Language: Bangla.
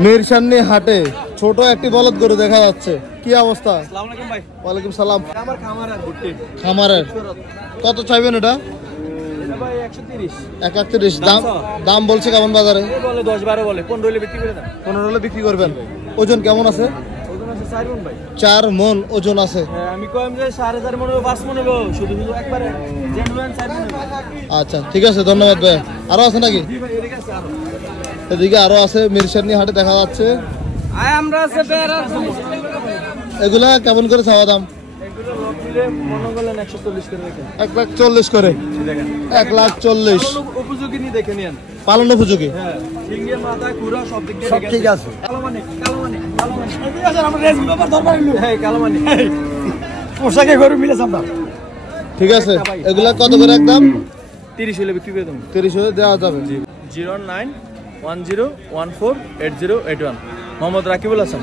মিরসান্নি হাটে ছোট একটি বলদ গরু দেখা যাচ্ছে, কি অবস্থা? আসসালামু আলাইকুম ভাই। ওয়ালাইকুম সালাম। আমার খামারের গুটি। খামারের কত চাইবেন এটা? এটা ভাই 130। 131 দাম বলছে কেমন বাজারে? বলে 10 12 বলে 15 হলে বিক্রি করে দেন। 15 হলে বিক্রি করবেন। ওজন কেমন আছে? ওজন আছে 4 মণ ভাই। 4 মণ ওজন আছে। হ্যাঁ আমি কইম যে 4.5 মণ 5 মণ হলো, শুধু একবারে জেনুইন 4 মণ। আচ্ছা ঠিক আছে, ধন্যবাদ ভাই। আরো আছে নাকি? জি ভাই, এদিকে আছে আরো। এদিকে আরো আছে, মিরসান্নি হাটে দেখা যাচ্ছে। আমরা আছে বেরা। এগুলা কেমন করে চাওয়া দাম? এগুলো লোক মিলে মনে করলেন 140 করে দেখেন। 1,40,000 করে। দেখেন 1,40,000 উপযোগী নি দেখে নিন। পালন উপযোগী। হ্যাঁ সিঙ্গেল মাথা কুড়া সব দিক দিয়ে সব ঠিক আছে। কালো মানে এদিকে আসেন, আমরা রেস ব্যাপার ধরবার হইলো। হ্যাঁ কালো মানে পোশাকে গরু মিলেছে আমরা। ঠিক আছে, এগুলা কত করে একদম? 30 হলে বিক্রি করে দেব। 30 হলে দেওয়া যাবে। 0910148081 মোহাম্মদ রাকিবুল হাসান।